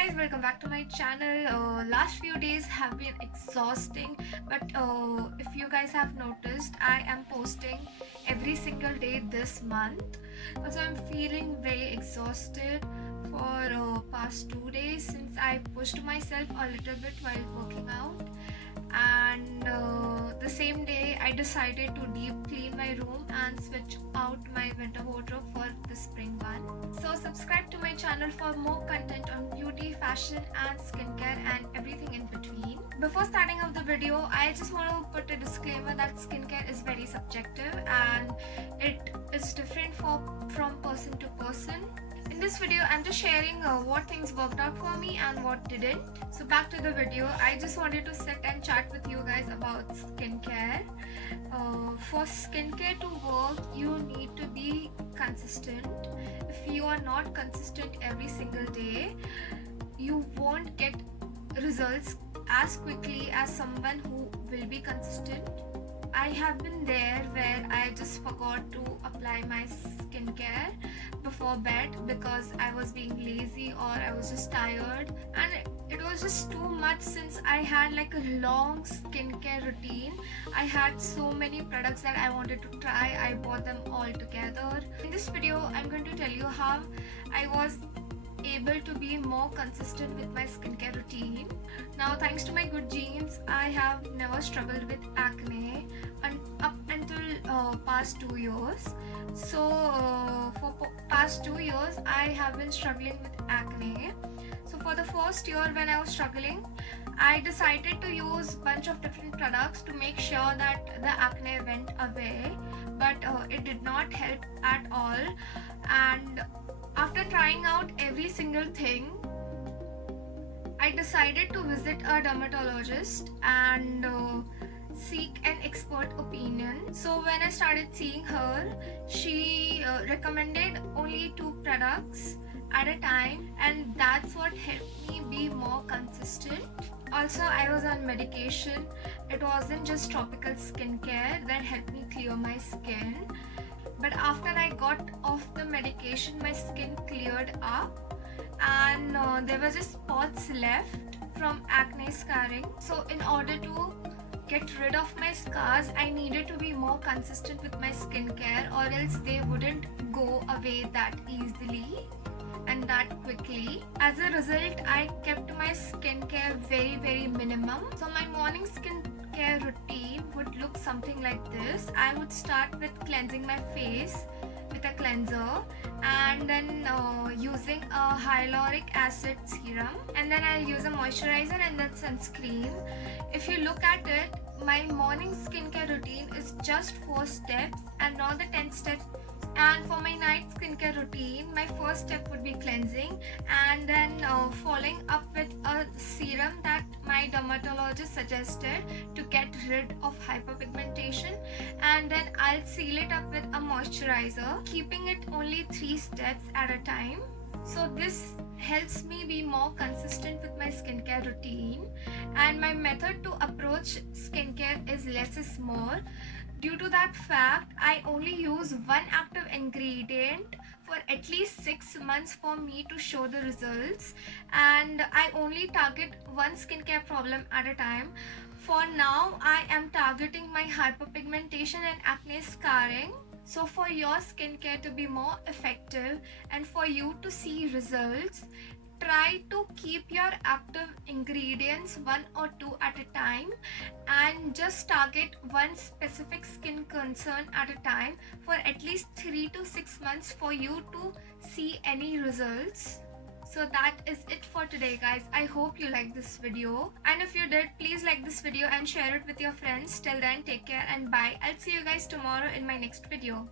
guys, welcome back to my channel. Last few days have been exhausting, but if you guys have noticed, I am posting every single day this month. Also, I'm feeling very exhausted for past 2 days since I pushed myself a little bit while working out, and the same day I decided to deep clean my room and switch out my winter wardrobe for the spring one. So subscribe to my channel for more content on beauty, fashion and skincare and everything in between. Before starting off the video, I just want to put a disclaimer that skincare is very subjective and it is different from person to person. In this video, I'm just sharing what things worked out for me and what didn't. So back to the video, I just wanted to sit and chat with you guys about skincare. For skincare to work, you need to be consistent. If you are not consistent every single day, you won't get results as quickly as someone who will be consistent. I have been there where I just forgot to apply my skincare before bed because I was being lazy or I was just tired, and it was just too much since I had like a long skincare routine. I had so many products that I wanted to try. I bought them all together. In this video, I'm going to tell you how I was able to be more consistent with my skincare routine. Now, thanks to my good genes, I have never struggled with acne up until past 2 years. So for past 2 years I have been struggling with acne. So for the first year when I was struggling, I decided to use bunch of different products to make sure that the acne went away, but it did not help at all. And after trying out every single thing, I decided to visit a dermatologist and seek an expert opinion. So when I started seeing her, she recommended only 2 products at a time, and that's what helped me be more consistent. Also, I was on medication. It wasn't just tropical skincare that helped me clear my skin, but after I got off the medication, my skin cleared up and there were just spots left from acne scarring. So in order to get rid of my scars, I needed to be more consistent with my skincare, or else they wouldn't go away that easily and that quickly. As a result, I kept my skincare very minimum. So my morning skincare routine would look something like this. I would start with cleansing my face with a cleanser, and then using a hyaluronic acid serum, and then I'll use a moisturizer and then sunscreen. If you look at it, my morning skincare routine is just 4 steps and not the 10 steps. And for my night skincare routine, my first step would be cleansing, and then following up with a serum that my dermatologist suggested to get rid of hyperpigmentation, and then I'll seal it up with a moisturizer, keeping it only 3 steps at a time. So this helps me be more consistent with my skincare routine, and my method to approach skincare is less is more. Due to that fact, I only use one active ingredient for at least 6 months for me to show the results, and I only target one skincare problem at a time. For now, I am targeting my hyperpigmentation and acne scarring. So for your skincare to be more effective and for you to see results, try to keep your active ingredients 1 or 2 at a time, and just target one specific skin concern at a time for at least 3 to 6 months for you to see any results. So that is it for today, guys. I hope you liked this video, and if you did, please like this video and share it with your friends. Till then, take care and bye. I'll see you guys tomorrow in my next video.